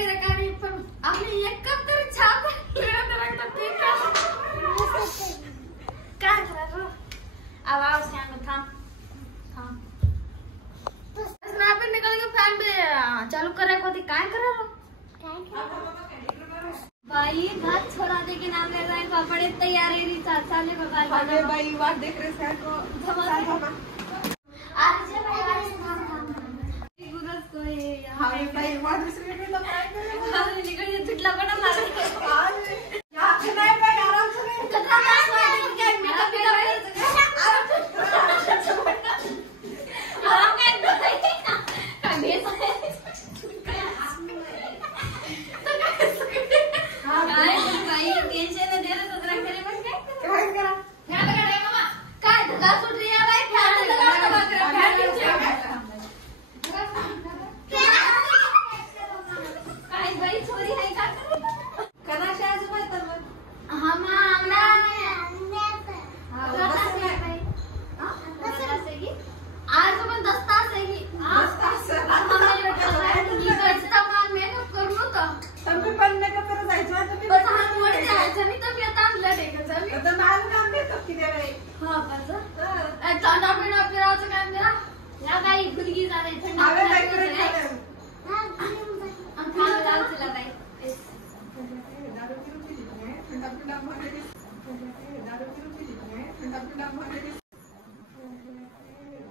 भी रकानी पर आपने एक कप तर छाप लेना रखता ठीक है क्या कर रहा हो अब आओ स्टैंड में थाम स्नैप निकल के फैन पे चालू कर रहे को दी काय कर रहा हो भाई घर छोड़ा दे के नाम ले रहा है पापड़े तैयार है री साले को गाल अरे भाई बात देख रहे सर को आज से भाई गुरस को ये हां भाई बात दूसरे पे तो काय करे हां निकल ये पिटला बड़ा मार आज यहां से नहीं भाई आराम से कितना नाच रहा है क्या मेकअप कर रहा है आराम कर भाई टेंशन न दे रहा तो तेरा करे बस क्या करा क्या करे मामा काय धक्का सुट रही है भाई फैन लगा काय भाई छोरी है का करे कना शायद भाई तर हम आंगना में हां भाई हां दस्तासेगी आज अपन दस्तासेगी दस्तासे हमारे बेटा ये करता मान मेकअप करू तो तुम्ही पण मेकअप करत जायचं तुम्ही बस हां मोड जायचं मी तर आता लढेगा जमी तर नाल काम देतो की दे रे हां बस ठंडा पिणा फिरायचं काय मेरा या बाई गुलगी झाले थंडा आवे काय करे खाले हम खाना डाल चला बाई दारू पिरू पीती है ठंडा पिंडा मारे दारू पिरू पीती है ठंडा पिंडा मारे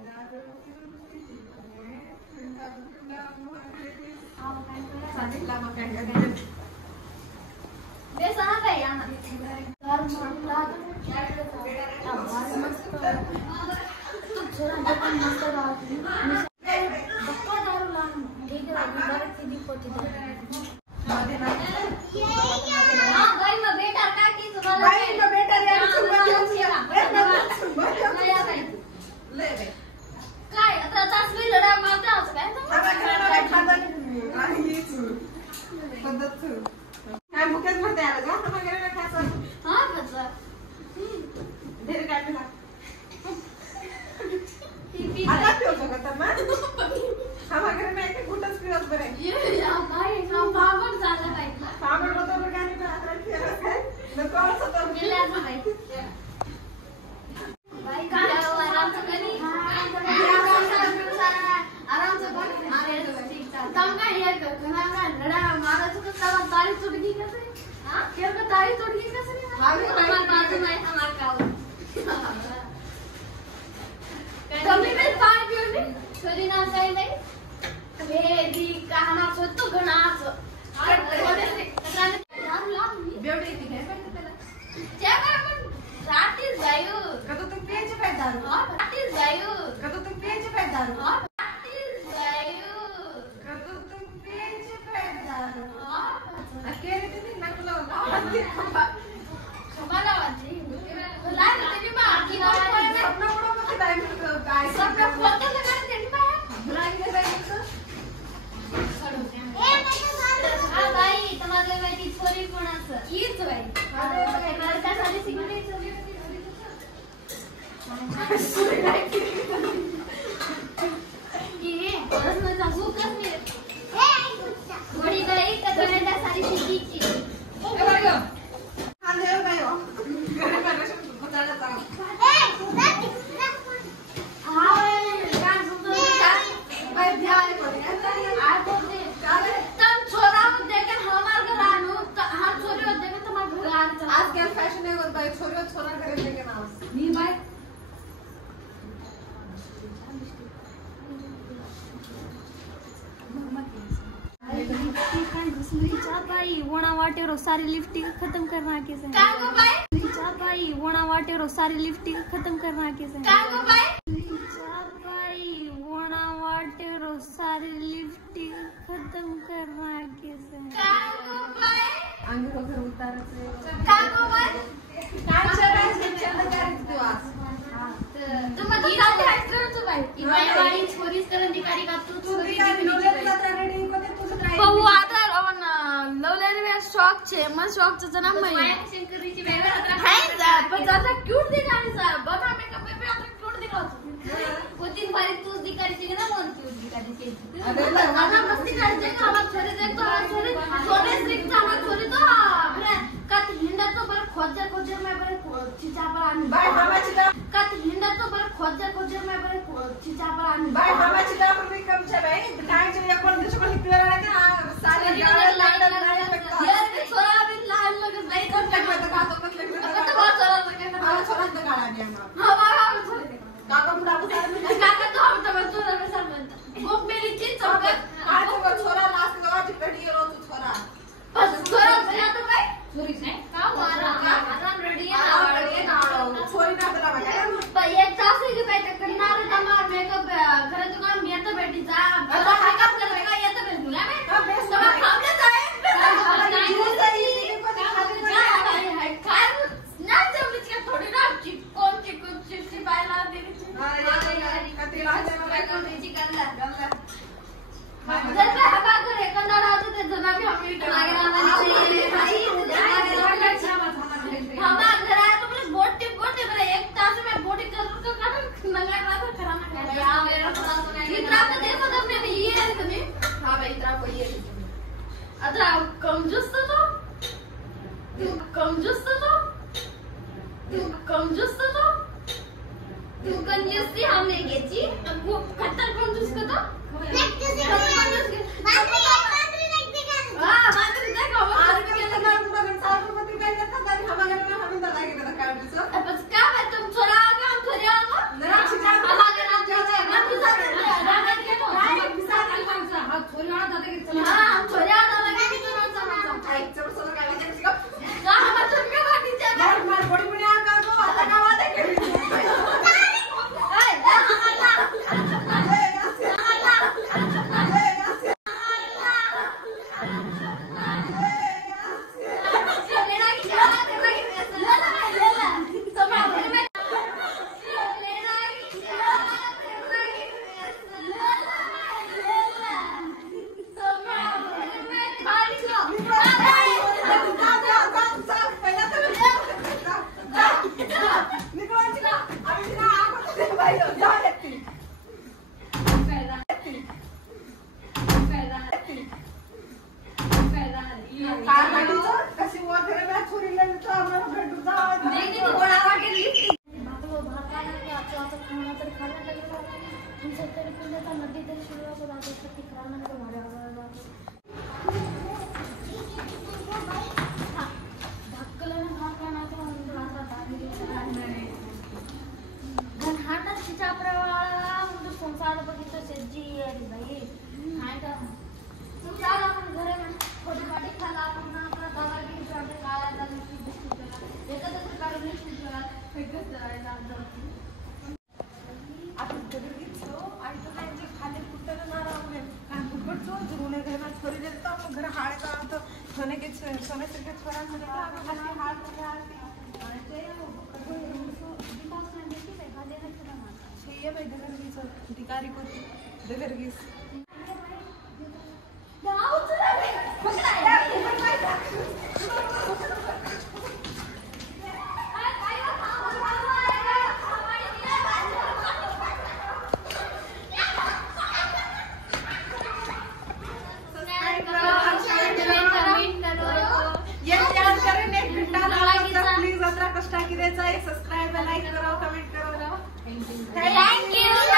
दारू पिरू पीती है ठंडा पिंडा मारे आओ काय करा सांगितला मग काय काय बे सहा बाई आना घर म्हणला मस्त तू जरा पण मस्त राहते बक्का दारू लाग ठीक आहे बरं किती पोती हां भाई मैं बेटा का की तुम्हाला भाई मैं बेटा रे ले ले काय आता तास मी लढा मारता असं काय आता काय खादा नाही तू पद्धत तू काय मुकेश म्हणते आला का वगैरे खायचं हां बच्चा ढेर काय पिला टीपी आता पिवतो का तर मग हा वगैरे नाही ते कुठंच पिवत बरे ये या भाई हा पावन झाला बाई पागल होतो बरं गाणी पण आता फिरत काय नको असं तर गेला ना बाई भाई काय आराम से करी आराम से बोल अरे ठीक था तम का ये करना का लड़ा मारा तो तब तारी टूट गई कैसे हां केर को तारी टूट गई कैसे हमारे बाजू में हमार का कभी भी पानी पियो नहीं छोरी ना कहीं नहीं हे दी का हमार सोच तो गणाच बेवडी ती काय पाहिजे त्याला क्या आपण रात्री जायो कधी तू पियाचे पाहिजे दारू रात्री जायो कधी तू पियाचे पाहिजे दारू रात्री जायो कधी तू पियाचे पाहिजे दारू अकेले ते नकलो खमाला वाजी लाइन तेरी मां की ना स्वप्न उडो मग काय काय सब फोटो लगा तेरी मां ब्रांड दे बाई हां भाई तुम्हारे बेटी छोरी कोणाचं हीच बाई मला त्यासाठी सिग्नेचर ये बस ना सांगू कस मी बडी बाई कदरांना सारी शिकीची हा देव बाई हो घरी बनवून बताला जाऊ हां काय सुंदर काय बाई ध्यान मध्ये आ बोलते काले तम छोरा को देखे हमार घर आनो हम छोरी को देखे तुम्हार घर आ आज क्या फैशन है वो बाई छोरा छोरा करे लेके ना नी बाई भाई वोना वाटेरो सारी लिपस्टिक खत्म करना के से कांगो बाई भाई वोना वाटेरो सारी लिपस्टिक खत्म करना के से कांगो बाई भाई वोना वाटेरो सारी लिपस्टिक खत्म करना के से कांगो बाई अंग वगैरे उतारायचे कांगो बाई कांचरा चंद करायचं तू आज तुम गिराते हटतो बाई की मायवाडी छोरीस करन दिकारी का तू छोरी रेडी मध्ये तुझं काय बहु आता अवन लवलेले वे शॉक छे मन शॉक च जना मै शंकरीची वेगळा हाय जा पण जाता क्यूट दिखारी सा बना मेकअप पे आता क्यूट दिखातो तीन बारी तूच दिकारी ना मन क्यूट दिकारी अरे आता मस्ती करते का हम छोरी देख तो हम छोरी बाय हमाची दापर भी कम छे भाई काय जे एक वर्ष को हिकवेरा का सारे गाळे लागल यार ते छोरा भी लहान लगत नाही तर लगत का तो कस लगत आता बात चालला का हा छोरा तर गाळा द्या मग हा बाबा छोरे काका मुडा बसार काका तो हम तो छोरा में सर म्हणता भूक मेली चीज चौकत काय तो छोरा लास्ट गावाची पेटी गेलो तू छोरा बस छोरा बना तो भाई छोरी से का मारा आराम रेडी है ना छोरी ना तर काय पण एक तास ही काय तक्कर ना रे तमार मेकअप घरात दुकान मी आता भेटी जा आता मेकअप करवे का येतं भेट तुला मी सगळं थांबले जाय काय ना जमलीच का थोडी ना चिपकोन चिपची पायला देवीची जर का हवा करे कंदाडा होते ते जना भी हम इट लागे हवा घरा तो प्लीज बोट बरे एक तास में बोटी जरूर का काढून नंगा रात कराना इतना तो देखो तुमने ये है तुम्हें हां भाई इतना को ये आता कंजूस तो तू कंजूस हमने घेची वो खतर कंजूस का तो सब्सक्राइब लाइक करो कमेंट करो थैंक यू।